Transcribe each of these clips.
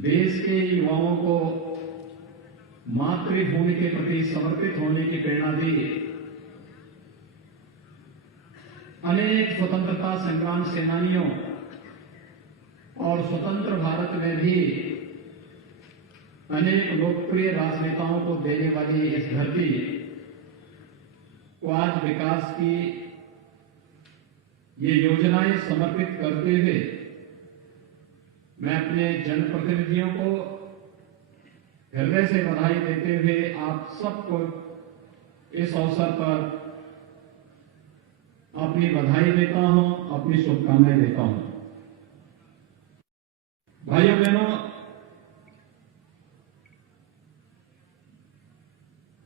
देश के युवाओं को मातृभूमि के प्रति समर्पित होने की प्रेरणा दी। अनेक स्वतंत्रता संग्राम सेनानियों और स्वतंत्र भारत में भी अनेक लोकप्रिय राजनेताओं को देने वाली इस धरती को आज विकास की ये योजनाएं समर्पित करते हुए मैं अपने जनप्रतिनिधियों को हृदय से बधाई देते हुए आप सबको इस अवसर पर अपनी बधाई देता हूं, अपनी शुभकामनाएं देता हूं। भाइयों बहनों,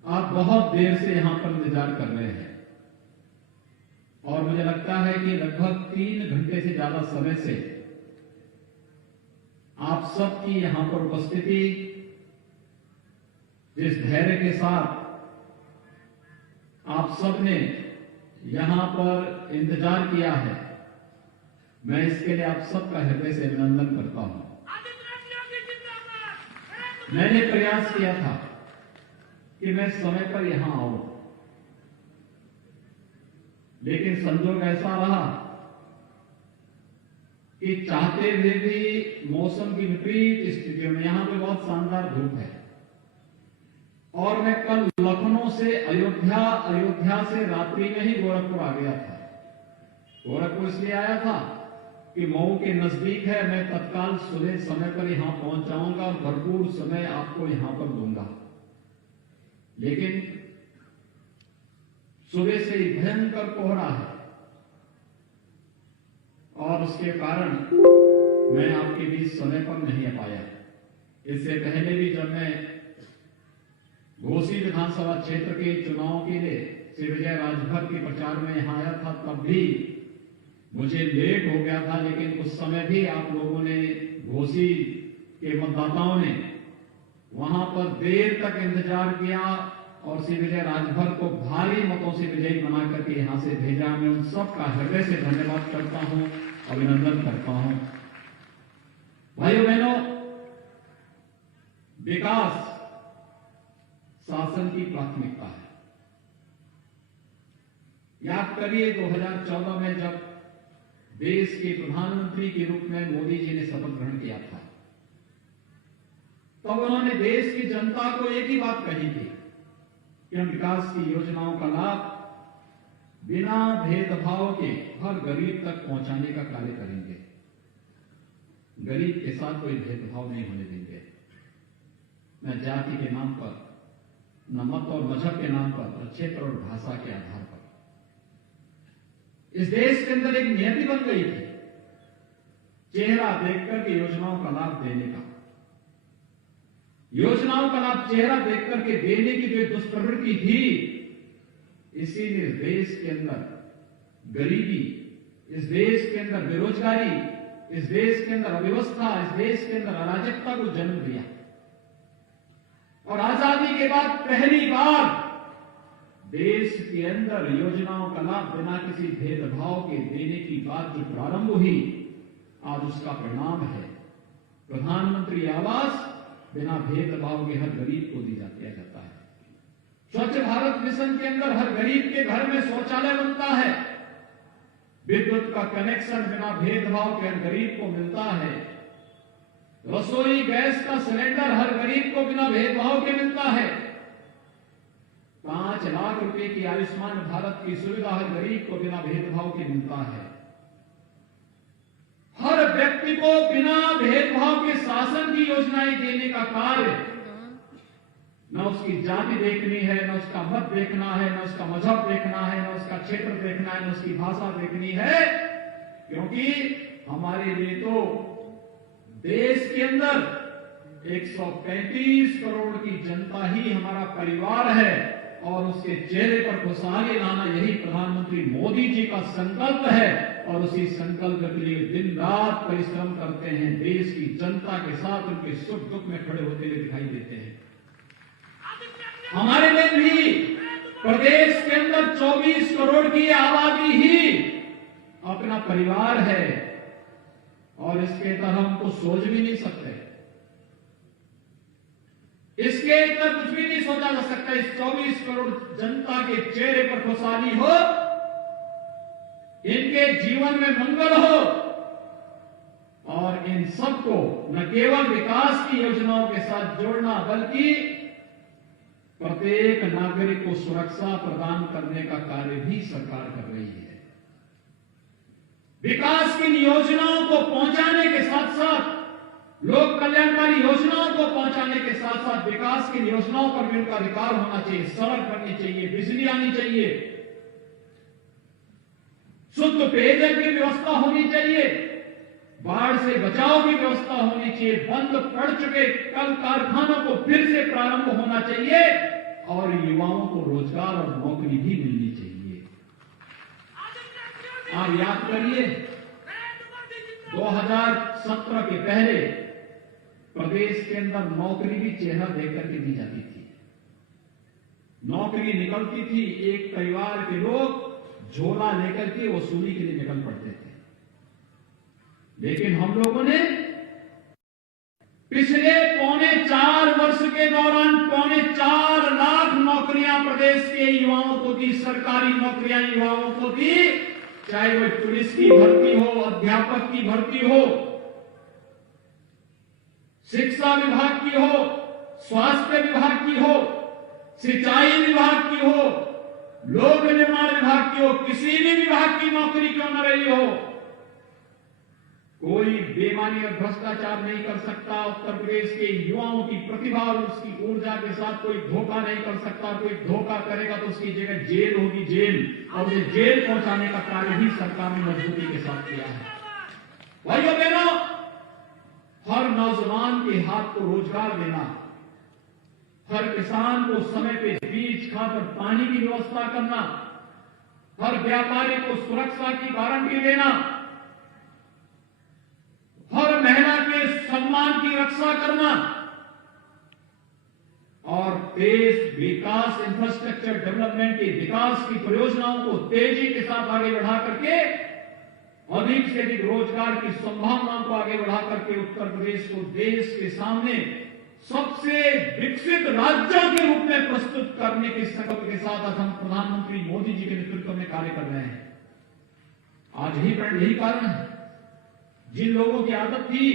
आप बहुत देर से यहां पर इंतजार कर रहे हैं और मुझे लगता है कि लगभग 3 घंटे से ज्यादा समय से आप सबकी यहां पर उपस्थिति, जिस धैर्य के साथ आप सबने यहां पर इंतजार किया है, मैं इसके लिए आप सबका हृदय से अभिनंदन करता हूं। मैंने प्रयास किया था कि मैं समय पर यहां आऊं, लेकिन संजोग ऐसा रहा कि चाहते हुए भी मौसम की विपरीत स्थितियों में, यहां पे बहुत शानदार धूप है और मैं कल लखनऊ से अयोध्या से रात्रि में ही गोरखपुर आ गया था। गोरखपुर इसलिए आया था कि मऊ के नजदीक है, मैं तत्काल सुबह समय पर यहां पहुंच जाऊंगा और भरपूर समय आपको यहां पर दूंगा। लेकिन सुबह से ही भयंकर कोहरा है और उसके कारण मैं आपके बीच समय पर नहीं आ पाया। इससे पहले भी जब मैं घोसी विधानसभा क्षेत्र के चुनाव के लिए श्री विजय राजभर के प्रचार में यहां आया था, तब भी मुझे लेट हो गया था, लेकिन उस समय भी आप लोगों ने, घोसी के मतदाताओं ने वहां पर देर तक इंतजार किया और श्री विजय राजभर को भारी मतों से विजयी बना करके यहां से भेजा। मैं उन सबका हृदय से धन्यवाद करता हूं, अभिनंदन करता हूं। भाइयों बहनों, विकास शासन की प्राथमिकता है। याद करिए 2014 में जब देश के प्रधानमंत्री के रूप में मोदी जी ने शपथ ग्रहण किया था, तब उन्होंने देश की जनता को एक ही बात कही थी कि हम विकास की योजनाओं का लाभ बिना भेदभाव के हर गरीब तक पहुंचाने का कार्य करेंगे। गरीब के साथ कोई भेदभाव नहीं होने देंगे, न जाति के नाम पर, न मत और मजहब के नाम पर, न क्षेत्र और भाषा के आधार पर। इस देश के अंदर एक नियति बन गई थी चेहरा देखकर के योजनाओं का लाभ देने का। योजनाओं का लाभ चेहरा देखकर के देने की जो दुष्प्रवृत्ति थी, इसीलिए देश के अंदर गरीबी, इस देश के अंदर बेरोजगारी, इस देश के अंदर अव्यवस्था, इस देश के अंदर अराजकता को जन्म दिया। और आजादी के बाद पहली बार देश के अंदर योजनाओं का लाभ बिना किसी भेदभाव के देने की बात जो प्रारंभ हुई, आज उसका परिणाम है प्रधानमंत्री आवास बिना भेदभाव के हर गरीब को दिया जाता है। स्वच्छ भारत मिशन के अंदर हर गरीब के घर में शौचालय बनता है, विद्युत का कनेक्शन बिना भेदभाव के हर गरीब को मिलता है, रसोई गैस का सिलेंडर हर गरीब को बिना भेदभाव के मिलता है, 5 लाख रुपए की आयुष्मान भारत की सुविधा हर गरीब को बिना भेदभाव के मिलता है। हर व्यक्ति को बिना भेदभाव के शासन की योजनाएं देने का कार्य, न उसकी जाति देखनी है, न उसका मत देखना है, न उसका मजहब देखना है, न उसका क्षेत्र देखना है, न उसकी भाषा देखनी है, क्योंकि हमारे लिए तो देश के अंदर 135 करोड़ की जनता ही हमारा परिवार है और उसके चेहरे पर खुशहाली लाना यही प्रधानमंत्री मोदी जी का संकल्प है और उसी संकल्प के लिए दिन रात परिश्रम करते हैं। देश की जनता के साथ उनके सुख दुख में खड़े होते हुए दिखाई देते हैं। हमारे लिए भी प्रदेश के अंदर 24 करोड़ की आबादी ही अपना परिवार है और इसके तरह हम तो सोच भी नहीं सकते। इसके इतना कुछ भी नहीं सोचा जा सकता। इस 24 करोड़ जनता के चेहरे पर खुशहाली हो, इनके जीवन में मंगल हो, और इन सबको न केवल विकास की योजनाओं के साथ जोड़ना, बल्कि प्रत्येक नागरिक को सुरक्षा प्रदान करने का कार्य भी सरकार कर रही है। विकास की योजनाओं को पहुंचाने के साथ साथ, लोक कल्याणकारी योजनाओं को पहुंचाने के साथ साथ विकास की योजनाओं पर भी उनका अधिकार होना चाहिए। सड़क बननी चाहिए, बिजली आनी चाहिए, शुद्ध पेयजल की व्यवस्था होनी चाहिए, बाढ़ से बचाव की व्यवस्था होनी चाहिए, बंद पड़ चुके कल कारखानों को फिर से प्रारंभ होना चाहिए, और युवाओं को रोजगार और नौकरी भी मिलनी चाहिए। आप याद करिए, 2017 के पहले प्रदेश के अंदर नौकरी भी चेहरा देकर के दी जाती थी। नौकरी निकलती थी, एक परिवार के लोग झोला लेकर के वसूली के लिए निकल पड़ते थे। लेकिन हम लोगों ने पिछले 4.25 वर्ष के दौरान 4.25 लाख नौकरियां प्रदेश के युवाओं को दी, सरकारी नौकरियां युवाओं को दी, चाहे वो पुलिस की भर्ती हो, अध्यापक की भर्ती हो, शिक्षा विभाग की हो, स्वास्थ्य विभाग की हो, सिंचाई विभाग की हो, लोक निर्माण विभाग की हो, किसी भी विभाग की नौकरी क्यों न रही हो, कोई बेईमानी और भ्रष्टाचार नहीं कर सकता। उत्तर प्रदेश के युवाओं की प्रतिभा और उसकी ऊर्जा के साथ कोई धोखा नहीं कर सकता। कोई धोखा करेगा तो उसकी जगह जेल होगी, जेल, और उसे जेल पहुंचाने का कार्य भी सरकार ने मजबूती के साथ किया है। भाइयों बहनों, हर नौजवान के हाथ को रोजगार देना, हर किसान को समय पे बीज, खाद और पानी की व्यवस्था करना, हर व्यापारी को सुरक्षा की गारंटी देना, हर महिला के सम्मान की रक्षा करना, और देश विकास, इंफ्रास्ट्रक्चर डेवलपमेंट की विकास की परियोजनाओं को तेजी के साथ आगे बढ़ा करके अधिक से अधिक रोजगार की संभावनाओं को आगे बढ़ा करके उत्तर प्रदेश को देश के सामने सबसे विकसित राज्यों के रूप में प्रस्तुत करने के संकल्प के साथ आज हम प्रधानमंत्री मोदी जी के नेतृत्व में कार्य कर रहे हैं। आज यही कारण है, जिन लोगों की आदत थी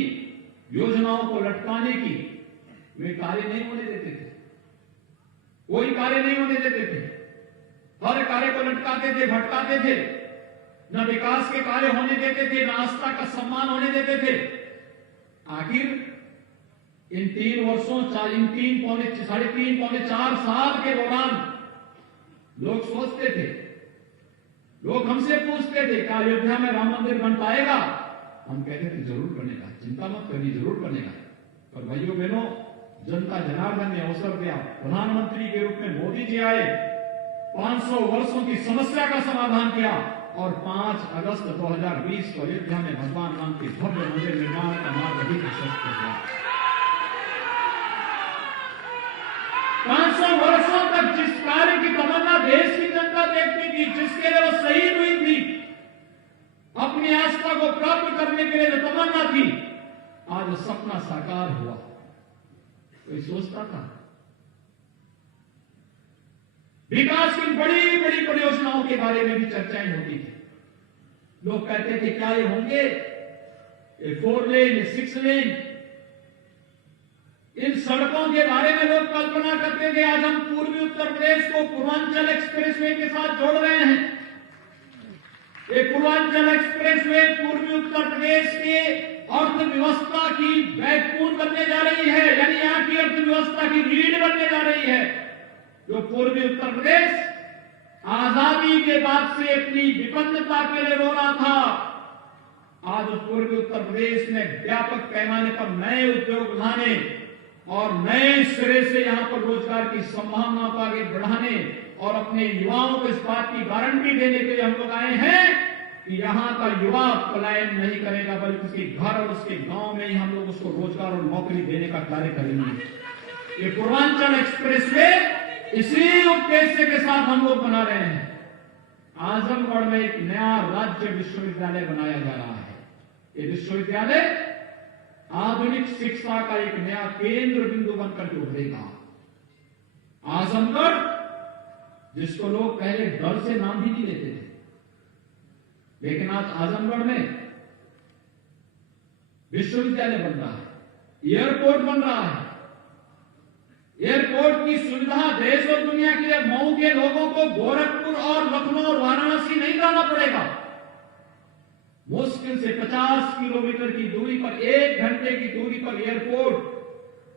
योजनाओं को लटकाने की, वे कार्य नहीं होने देते थे, कोई कार्य नहीं होने देते थे, हर कार्य को लटकाते थे, भटकाते थे, न विकास के कार्य होने देते थे, न आस्था का सम्मान होने देते थे। आखिर इन 3 वर्षों, साढ़े 3-4 साल के दौरान लोग सोचते थे, लोग हमसे पूछते थे क्या अयोध्या में राम मंदिर बन पाएगा? हम कहते थे जरूर बनेगा, चिंता मत करिए, जरूर बनेगा। पर भाइयों बहनों, जनता जनार्दन ने अवसर दिया, प्रधानमंत्री के रूप में मोदी जी आए, 500 वर्षों की समस्या का समाधान किया, और 5 अगस्त 2020 को अयोध्या में भगवान राम के भव्य मंदिर निर्माण का मार्ग भी प्रशस्त हो गया। 500 वर्षों तक जिस कार्य की तमन्ना देश की जनता देखती थी, जिसके लिए वो शहीद हुई थी, अपनी आस्था को प्राप्त करने के लिए जो तमन्ना थी, आज सपना साकार हुआ। कोई सोचता था? विकास की बड़ी बड़ी परियोजनाओं के बारे में भी चर्चाएं होती थी। लोग कहते थे क्या ये होंगे, ये 4 लेन, ये 6 लेन, इन सड़कों के बारे में लोग कल्पना करते थे। आज हम पूर्वी उत्तर प्रदेश को पूर्वांचल एक्सप्रेसवे के साथ जोड़ रहे हैं। ये पूर्वांचल एक्सप्रेसवे पूर्वी उत्तर प्रदेश के अर्थव्यवस्था की बैकबोन बनने जा रही है, यानी यहां की अर्थव्यवस्था की रीढ़ बनने जा रही है। जो पूर्वी उत्तर प्रदेश आजादी के बाद से अपनी विपन्नता के लिए रो रहा था, आज पूर्वी उत्तर प्रदेश में व्यापक पैमाने पर नए उद्योग लाने और नए सिरे से यहां पर रोजगार की संभावना को आगे बढ़ाने और अपने युवाओं को इस बात की गारंटी देने के लिए हम लोग आए हैं कि यहां का युवा पलायन नहीं करेगा, बल्कि उसके घर और उसके गांव में ही हम लोग उसको रोजगार और नौकरी देने का कार्य करेंगे। ये पूर्वांचल एक्सप्रेसवे इसी उद्देश्य के साथ हम लोग बना रहे हैं। आजमगढ़ में एक नया राज्य विश्वविद्यालय बनाया जा रहा है। ये विश्वविद्यालय आधुनिक शिक्षा का एक नया केंद्र बिंदु बनकर के उभरेगा। आजमगढ़, जिसको लोग पहले डर से नाम भी नहीं लेते थे, लेकिन आज आजमगढ़ में विश्वविद्यालय बन रहा है, एयरपोर्ट बन रहा है। एयरपोर्ट की सुविधा देश और दुनिया के लिए मऊ के लोगों को गोरखपुर और लखनऊ और वाराणसी नहीं जाना पड़ेगा। मुश्किल से 50 किलोमीटर की दूरी पर, 1 घंटे की दूरी पर एयरपोर्ट,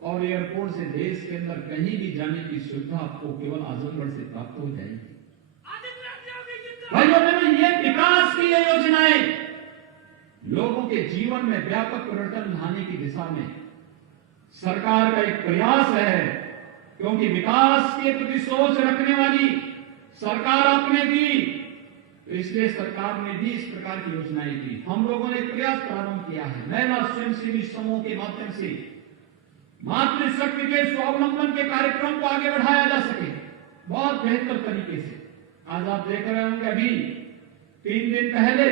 और एयरपोर्ट से देश के अंदर कहीं भी जाने की सुविधा आपको केवल आजमगढ़ से प्राप्त हो जाएगी। भाइयों बहनों, ये विकास की ये योजनाएं लोगों के जीवन में व्यापक परिवर्तन लाने की दिशा में सरकार का एक प्रयास है, क्योंकि विकास के प्रति सोच रखने वाली सरकार आपने दी, तो इसलिए सरकार ने भी इस प्रकार की योजनाएं की। हम लोगों ने प्रयास प्रारंभ किया है, महिला स्वयंसेवी समूह के माध्यम से मातृशक्ति के स्वावलंबन के कार्यक्रम को आगे बढ़ाया जा सके बहुत बेहतर तरीके से। आज आप देख रहे होंगे, अभी 3 दिन पहले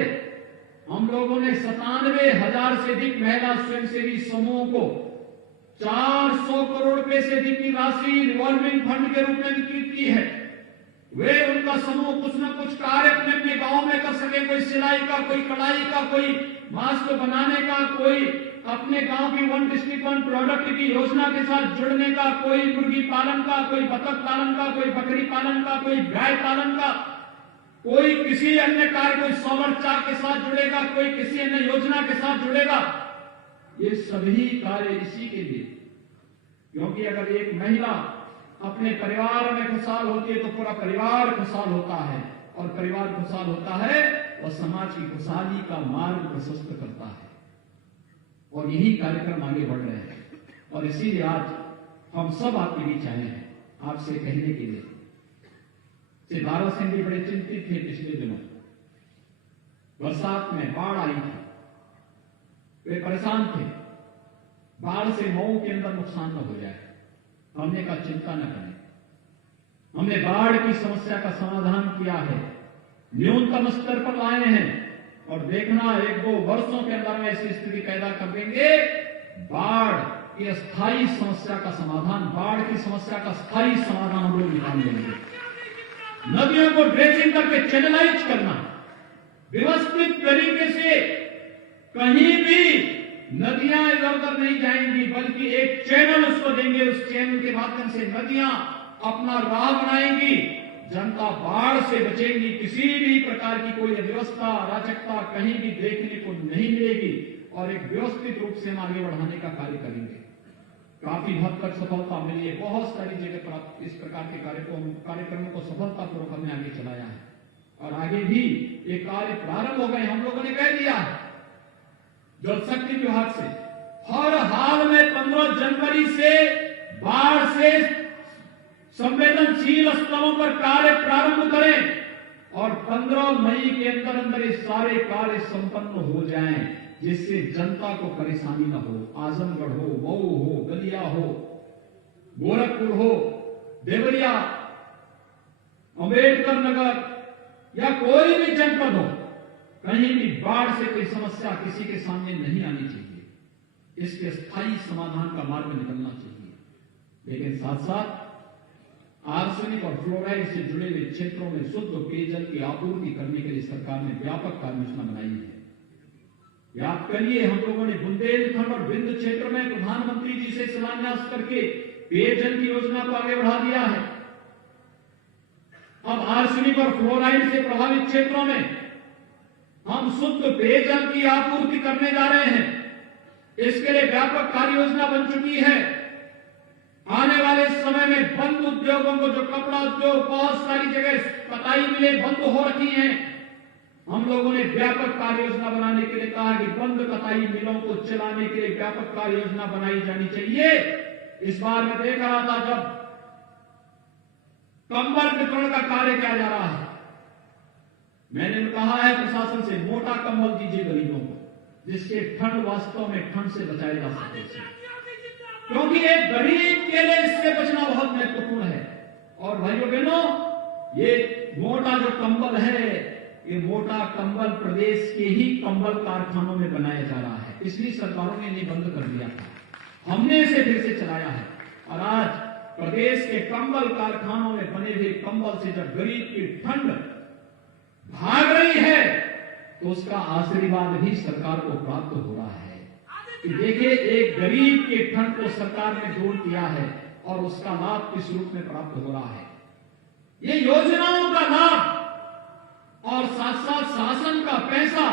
हम लोगों ने 97,000 से अधिक महिला स्वयंसेवी समूह को 400 करोड़ रुपए से अधिक की राशि रिवॉल्विंग फंड के रूप में वितरित की है। वे उनका समूह कुछ न कुछ कार्य अपने गांव में कर सके, कोई सिलाई का, कोई कढ़ाई का, कोई मास्क बनाने का, कोई अपने गांव की 1 डिस्ट्रिक्ट 1 प्रोडक्ट की योजना के साथ जुड़ने का, कोई मुर्गी पालन का, कोई बतख पालन का, कोई बकरी पालन का, कोई गाय पालन का, कोई किसी अन्य कार्य, कोई सोलर चार्ज के साथ जुड़ेगा, कोई किसी अन्य योजना के साथ जुड़ेगा। ये सभी कार्य इसी के लिए, क्योंकि अगर एक महिला अपने परिवार में खुशहाल होती है तो पूरा परिवार खुशहाल होता है, और परिवार खुशहाल होता है और समाज की खुशहाली का मार्ग प्रशस्त करता है। और यही कार्यक्रम आगे बढ़ रहे हैं, और इसीलिए आज हम सब आपके बीच आए हैं आपसे कहने के लिए। सिद्धार्थ सिंह भी बड़े चिंतित थे पिछले दिनों, बरसात में बाढ़ आई थी, वे परेशान थे, बाढ़ से मऊ के अंदर नुकसान न हो जाए। हमने कहा चिंता न करें, हमने बाढ़ की समस्या का समाधान किया है, न्यूनतम स्तर पर लाए हैं, और देखना 1-2 वर्षों के अंदर में ऐसी स्थिति पैदा कर देंगे, बाढ़ की स्थायी समस्या का समाधान, बाढ़ की समस्या का स्थायी समाधान हम लोग निकाल देंगे। नदियों को ड्रेसिंग करके चैनलाइज करना, व्यवस्थित तरीके से कहीं भी नदियां इधर उधर नहीं जाएंगी, बल्कि एक चैनल उसको देंगे, उस चैनल के माध्यम से नदियां अपना राह बनाएंगी, जनता बाढ़ से बचेंगी, किसी भी प्रकार की कोई अव्यवस्था, अराजकता कहीं भी देखने को नहीं मिलेगी, और एक व्यवस्थित रूप से हम आगे बढ़ाने का कार्य करेंगे। काफी हद तक सफलता मिली है, बहुत सारी जगह पर इस प्रकार के कार्यक्रमों को सफलतापूर्वक हमने आगे चलाया है, और आगे भी ये कार्य प्रारंभ हो गए। हम लोगों ने कह दिया है जल शक्ति विभाग से हर हाल में 15 जनवरी से बाढ़ से संवेदनशील स्थलों पर कार्य प्रारंभ करें, और 15 मई के अंदर अंदर ये सारे कार्य संपन्न हो जाएं, जिससे जनता को परेशानी न हो। आजमगढ़ हो, मऊ हो, गलिया हो, गोरखपुर हो, देवरिया, अम्बेडकर नगर या कोई भी जनपद हो, कहीं भी बाढ़ से कोई समस्या किसी के सामने नहीं आनी चाहिए। इसके स्थायी समाधान का मार्ग निकलना चाहिए। लेकिन साथ साथ आर्सेनिक और फ्लोराइड से जुड़े हुए क्षेत्रों में शुद्ध पेयजल की आपूर्ति करने के लिए सरकार ने व्यापक कार्य योजना बनाई है। याद करिए, हम लोगों ने बुंदेलखंड और विंध्य क्षेत्र में प्रधानमंत्री जी से शिलान्यास करके पेयजल की योजना को आगे बढ़ा दिया है। अब आर्सेनिक और फ्लोराइड से प्रभावित क्षेत्रों में हम शुद्ध पेयजल की आपूर्ति करने जा रहे हैं। इसके लिए व्यापक कार्य योजना बन चुकी है। आने वाले समय में बंद उद्योगों को, जो कपड़ा उद्योग, बहुत सारी जगह कताई मिलें बंद हो रखी हैं, हम लोगों ने व्यापक कार्य योजना बनाने के लिए कहा कि बंद कताई मिलों को चलाने के लिए व्यापक कार्य योजना बनाई जानी चाहिए। इस बार मैं देख रहा था जब कंबल वितरण का कार्य किया जा रहा है, मैंने कहा है प्रशासन से मोटा कंबल दीजिए गरीबों को, जिससे ठंड वास्तव में ठंड से बचाया जा सके, क्योंकि एक गरीब के लिए इससे बचना बहुत महत्वपूर्ण है। और भाइयों बहनों, ये मोटा जो कंबल है, ये मोटा कंबल प्रदेश के ही कंबल कारखानों में बनाया जा रहा है। पिछली सरकारों ने इन्हें बंद कर दिया था, हमने इसे फिर से चलाया है। और आज प्रदेश के कंबल कारखानों में बने हुए कंबल से जब गरीब की ठंड भाग रही है तो उसका आशीर्वाद भी सरकार को प्राप्त हो रहा है कि देखिए एक गरीब के ठंड को सरकार ने दूर किया है और उसका लाभ किस रूप में प्राप्त हो रहा है। ये योजनाओं का लाभ और साथ साथ शासन का पैसा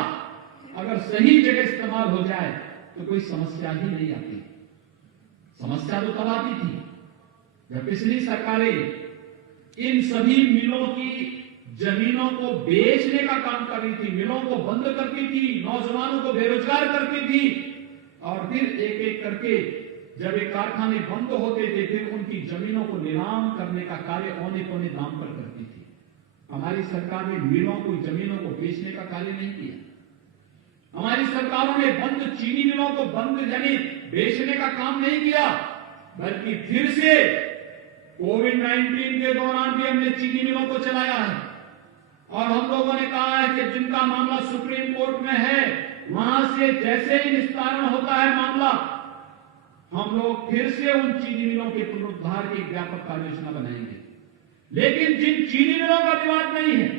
अगर सही जगह इस्तेमाल हो जाए तो कोई समस्या ही नहीं आती। समस्या तो तब आती थी जब पिछली सरकारें इन सभी मिलों की जमीनों को बेचने का काम कर रही थी, मिलों को बंद करती थी, नौजवानों को बेरोजगार करती थी और फिर एक एक करके जब ये कारखाने बंद होते थे फिर उनकी जमीनों को नीलाम करने का कार्य औने पौने दाम पर करती थी। हमारी सरकार ने मिलों को जमीनों को बेचने का कार्य नहीं किया। हमारी सरकारों ने बंद चीनी मिलों को बंद यानी बेचने का काम नहीं किया, बल्कि फिर से कोविड-19 के दौरान भी हमने चीनी मिलों को चलाया है और हम लोगों ने कहा है कि जिनका मामला सुप्रीम कोर्ट में है वहां से जैसे ही निस्तारण होता है मामला, हम लोग फिर से उन चीनी मिलों के पुनरुद्धार की व्यापक कार्य योजना बनाएंगे। लेकिन जिन चीनी मिलों का विवाद नहीं है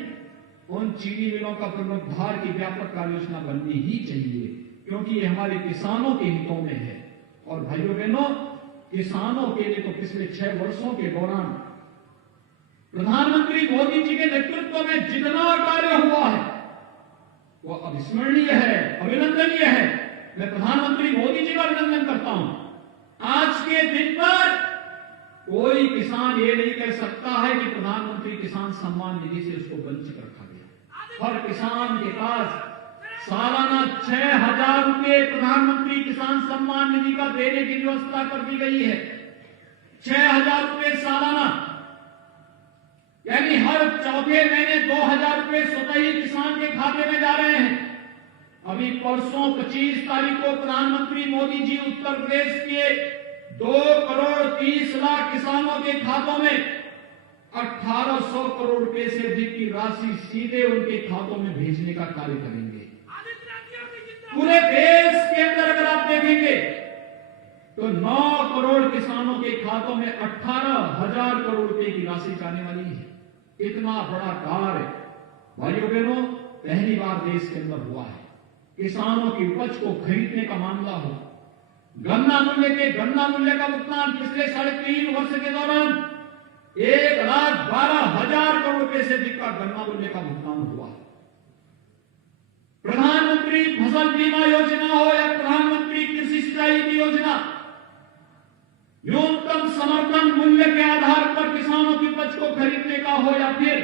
उन चीनी मिलों का पुनरुद्धार की व्यापक कार्य योजना बननी ही चाहिए, क्योंकि ये हमारे किसानों के हितों में है। और भाइयों बहनों, किसानों के लिए तो पिछले 6 वर्षों के दौरान प्रधानमंत्री मोदी जी के नेतृत्व में जितना कार्य हुआ है वो अविस्मरणीय है, अभिनंदनीय है। मैं प्रधानमंत्री मोदी जी का अभिनंदन करता हूं। आज के दिन पर कोई किसान ये नहीं कह सकता है कि प्रधानमंत्री किसान सम्मान निधि से उसको वंचित रखा गया। हर किसान के पास सालाना 6,000 रुपए प्रधानमंत्री किसान सम्मान निधि का देने की व्यवस्था कर दी गई है। 6,000 रुपए सालाना, यानी हर चौथे महीने 2,000 रुपए स्वतः ही किसान के खाते में जा रहे हैं। अभी परसों 25 तारीख को प्रधानमंत्री मोदी जी उत्तर प्रदेश के 2,30,00,000 किसानों के खातों में 1,800 करोड़ रुपए से अधिक की राशि सीधे उनके खातों में भेजने का कार्य करेंगे। पूरे देश के अंदर अगर आप देखेंगे तो 9 करोड़ किसानों के खातों में 18,000 करोड़ रुपए की राशि जाने वाली है। इतना बड़ा कार्य भाइयों बहनों पहली बार देश के अंदर हुआ है। किसानों की उपज को खरीदने का मामला हो, गन्ना मूल्य का भुगतान पिछले 3.5 वर्ष के दौरान 1,12,000 करोड़ रुपए से अधिक का गन्ना मूल्य का भुगतान हुआ। प्रधानमंत्री फसल बीमा योजना हो या प्रधानमंत्री कृषि सिंचाई की योजना, न्यूनतम समर्थन मूल्य के आधार पर किसानों की उपज को खरीदने का हो या फिर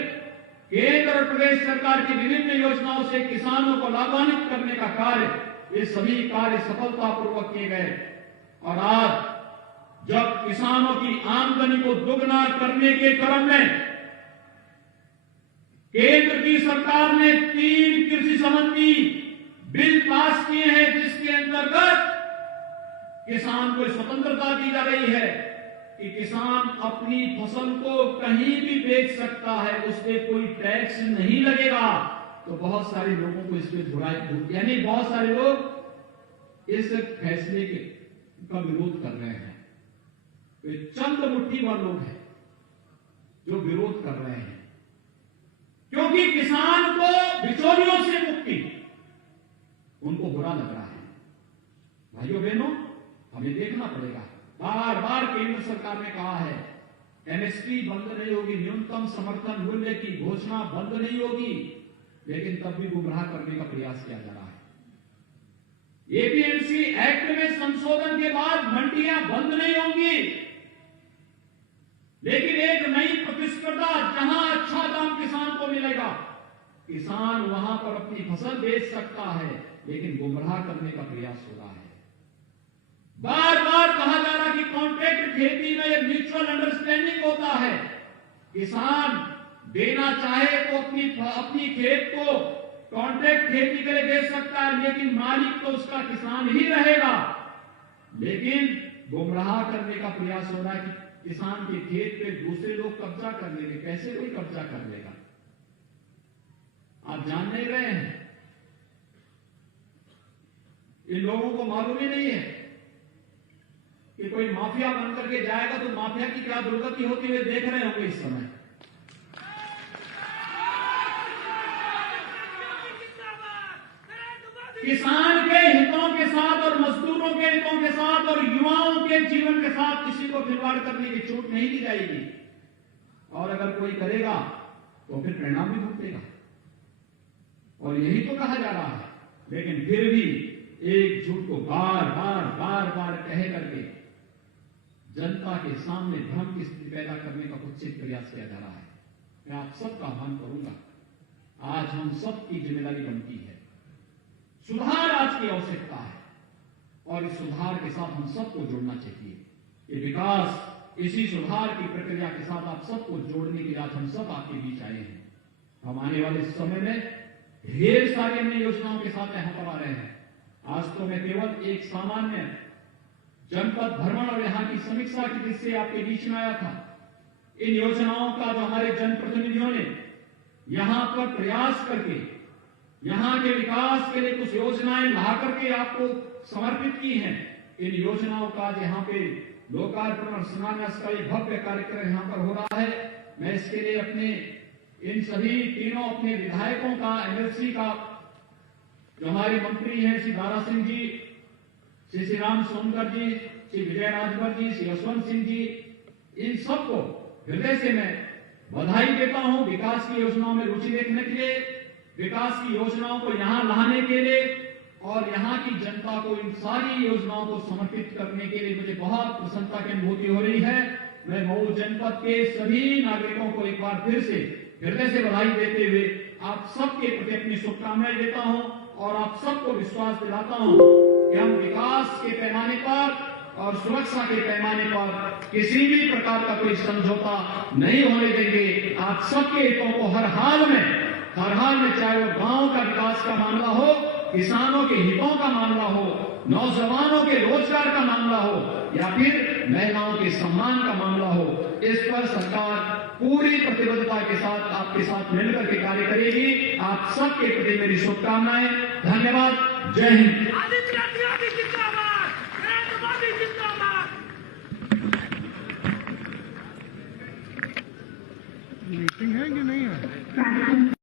केंद्र और प्रदेश सरकार की विभिन्न योजनाओं से किसानों को लाभान्वित करने का कार्य, ये सभी कार्य सफलतापूर्वक किए गए। और आज जब किसानों की आमदनी को दुगना करने के क्रम में केंद्र की सरकार ने 3 कृषि संबंधी बिल पास किए हैं, जिसके अंतर्गत किसान को स्वतंत्रता दी जा रही है कि किसान अपनी फसल को कहीं भी बेच सकता है, उस पर कोई टैक्स नहीं लगेगा। तो बहुत सारे लोगों को इसमें जुड़ाई, यानी बहुत सारे लोग इस फैसले का विरोध कर रहे हैं। तो चंद मुट्ठी भर लोग हैं जो विरोध कर रहे हैं, क्योंकि किसान को बिचौलियों से मुक्ति उनको बुरा लग रहा है। भाइयों बहनों, हमें देखना पड़ेगा। बार बार केंद्र सरकार ने कहा है एमएसपी बंद नहीं होगी, न्यूनतम समर्थन मूल्य की घोषणा बंद नहीं होगी, लेकिन तब भी गुमराह करने का प्रयास किया जा रहा है। एपीएमसी एक्ट में संशोधन के बाद मंडियां बंद नहीं होंगी, लेकिन एक नई प्रतिस्पर्धा, जहां अच्छा दाम किसान को मिलेगा, किसान वहां पर अपनी फसल बेच सकता है, लेकिन गुमराह करने का प्रयास हो रहा है। बार बार कहा जा रहा कि कॉन्ट्रैक्ट खेती में एक म्यूचुअल अंडरस्टैंडिंग होता है। किसान देना चाहे तो अपनी खेत को कॉन्ट्रैक्ट खेती के लिए दे सकता है, लेकिन मालिक तो उसका किसान ही रहेगा। लेकिन गुमराह करने का प्रयास हो रहा है कि किसान के खेत पे दूसरे लोग कब्जा कर लेंगे। कैसे कोई कब्जा कर लेगा? आप जान नहीं रहे हैं। इन लोगों को मालूम ही नहीं है कि कोई माफिया बन करके जाएगा तो माफिया की क्या दुर्गति होती हुई देख रहे होंगे इस समय। किसान के हितों के साथ और मजदूरों के हितों के साथ और युवाओं के जीवन के साथ किसी को खिलवाड़ करने की छूट नहीं दी जाएगी, और अगर कोई करेगा तो फिर परिणाम भी भुगतेगा। और यही तो कहा जा रहा है, लेकिन फिर भी एक झूठ को बार बार कह करके जनता के सामने भ्रम की स्थिति पैदा करने का कुत्सित प्रयास किया जा रहा है। मैं आप सबका आह्वान करूंगा, आज हम सबकी जिम्मेदारी बनती है, सुधार आज की आवश्यकता है, और इस सुधार के साथ हम सबको जोड़ना चाहिए। ये विकास, इसी सुधार की प्रक्रिया के साथ आप सबको जोड़ने के लिए आज हम सब आपके बीच आए हैं। हम आने वाले समय में ढेर सारी अन्य योजनाओं के साथ यहां पर आ रहे हैं। आज तो मैं केवल एक सामान्य जनपद भ्रमण और यहां की समीक्षा की दृष्टि से आपके बीच में आया था। इन योजनाओं का जो हमारे जनप्रतिनिधियों ने यहां पर प्रयास करके यहां के विकास के लिए कुछ योजनाएं ला करके आपको समर्पित की हैं, इन योजनाओं का यहां पे लोकार्पण और शिलान्यास का एक भव्य कार्यक्रम यहां पर हो रहा है। मैं इसके लिए अपने इन सभी तीनों अपने विधायकों का, एमएलसी का, जो हमारे मंत्री हैं श्री दारा सिंह जी, श्री राम सोनकर जी, श्री विजय राजभर जी, श्री यशवंत सिंह जी, इन सबको हृदय से मैं बधाई देता हूं विकास की योजनाओं में रुचि देखने के लिए, विकास की योजनाओं को यहां लाने के लिए, और यहां की जनता को इन सारी योजनाओं को समर्पित करने के लिए मुझे बहुत प्रसन्नता की अनुभूति हो रही है। मैं मऊ जनपद के सभी नागरिकों को एक बार फिर से हृदय से बधाई देते हुए आप सबके प्रति अपनी शुभकामनाएं देता हूं, और आप सबको विश्वास दिलाता हूं कि हम विकास के पैमाने पर और सुरक्षा के पैमाने पर किसी भी प्रकार का कोई समझौता नहीं होने देंगे। आप सबके हितों को हर हाल में, चाहे वो गांव का विकास का मामला हो, किसानों के हितों का मामला हो, नौजवानों के रोजगार का मामला हो, या फिर महिलाओं के सम्मान का मामला हो, इस पर सरकार पूरी प्रतिबद्धता के साथ आपके साथ मिलकर के कार्य करेगी। आप सबके प्रति मेरी शुभकामनाएं। धन्यवाद। जय हिंद। मीटिंग है कि नहीं है?